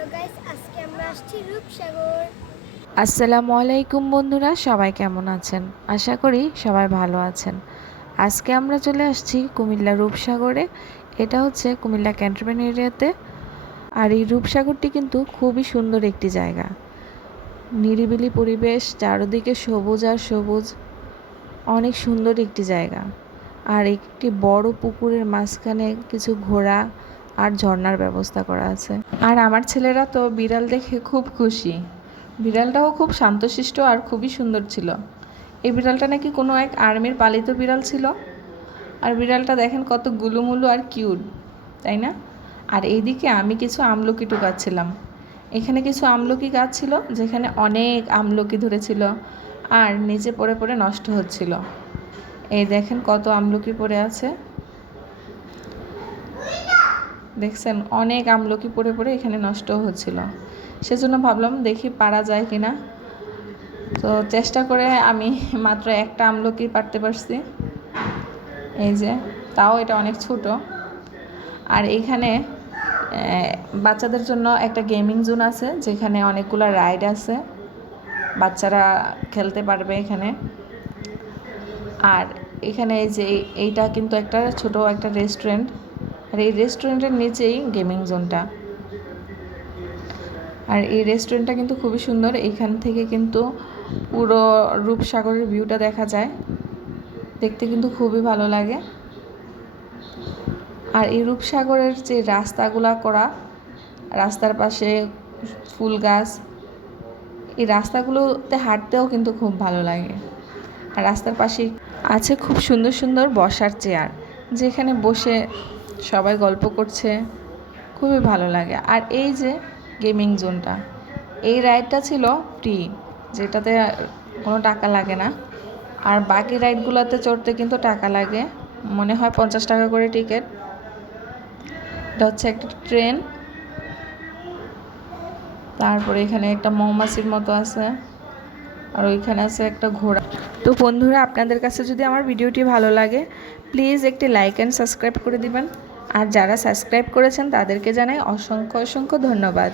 Hello guys, আজকে আমরা আসছি রূপসাগর। আসসালামু আলাইকুম বন্ধুরা, সবাই কেমন আছেন? আশা করি সবাই ভালো আছেন। আজকে আমরা চলে আসছি কুমিল্লা রূপসাগরে। এটা হচ্ছে কুমিল্লা ক্যান্টনমেন্ট এরিয়াতে। আর এই রূপসাগরটি কিন্তু খুবই সুন্দর একটি জায়গা। নিরিবিলি পরিবেশ, চারদিকে সবুজ আর সবুজ, অনেক সুন্দর একটি জায়গা। আর একটি বড় পুকুরের মাঝখানে কিছু ঘোড়া আর ঝর্ণার ব্যবস্থা করা আছে। আর আমার ছেলেরা তো বিড়াল দেখে খুব খুশি। বিড়ালটাও খুব শান্তশিষ্ট আর খুবই সুন্দর ছিল। এই বিড়ালটা নাকি কোনো এক আর্মির পালিত বিড়াল ছিল। আর বিড়ালটা দেখেন কত গুলুমুলু আর কিউট, তাই না? আর এইদিকে আমি কিছু আমলকি টুকাচ্ছিলাম। এখানে কিছু আমলকি গাছ ছিল যেখানে অনেক আমলকি ধরেছিল আর নিচে পড়ে পড়ে নষ্ট হচ্ছিল। এই দেখেন কত আমলকি পড়ে আছে, দেখছেন? অনেক আমলকি পড়ে পড়ে এখানে নষ্ট হচ্ছিল। সেজন্য ভাবলাম দেখি পারা যায় কিনা। তো চেষ্টা করে আমি মাত্র একটা আমলকি পারতে পারছি। এই যে, তাও এটা অনেক ছোট। আর এইখানে বাচ্চাদের জন্য একটা গেমিং জোন আছে যেখানে অনেকগুলো রাইড আছে, বাচ্চারা খেলতে পারবে এখানে। আর এখানে এই যে এইটা কিন্তু একটা ছোট একটা রেস্টুরেন্ট, আর এই রেস্টুরেন্টের নিচেই গেমিং জোনটা। আর এই রেস্টুরেন্টটা কিন্তু খুবই সুন্দর। এইখান থেকে কিন্তু পুরো রূপসাগরের ভিউটা দেখা যায়, দেখতে কিন্তু খুবই ভালো লাগে। আর এই রূপসাগরের যে রাস্তাগুলা করা, রাস্তার পাশে ফুল গাছ, এই রাস্তাগুলোতে হাঁটতেও কিন্তু খুব ভালো লাগে। আর রাস্তার পাশে আছে খুব সুন্দর সুন্দর বসার চেয়ার, যেখানে বসে সবাই গল্প করছে, খুবই ভালো লাগে। আর এই যে গেমিং জোনটা, এই রাইডটা ছিল ফ্রি, যেটাতে কোনো টাকা লাগে না। আর বাকি রাইডগুলোতে চড়তে কিন্তু টাকা লাগে, মনে হয় 50 টাকা করে টিকিট। এটা হচ্ছে একটা ট্রেন। তারপরে এখানে একটা মৌমাছির মতো আছে, আর ওইখানে আছে একটা ঘোড়া। তো বন্ধুরা, আপনাদের কাছে যদি আমার ভিডিওটি ভালো লাগে, প্লিজ একটি লাইক অ্যান্ড সাবস্ক্রাইব করে দিবেন। আর যারা সাবস্ক্রাইব করেছেন তাদেরকে জানাই অসংখ্য অসংখ্য ধন্যবাদ।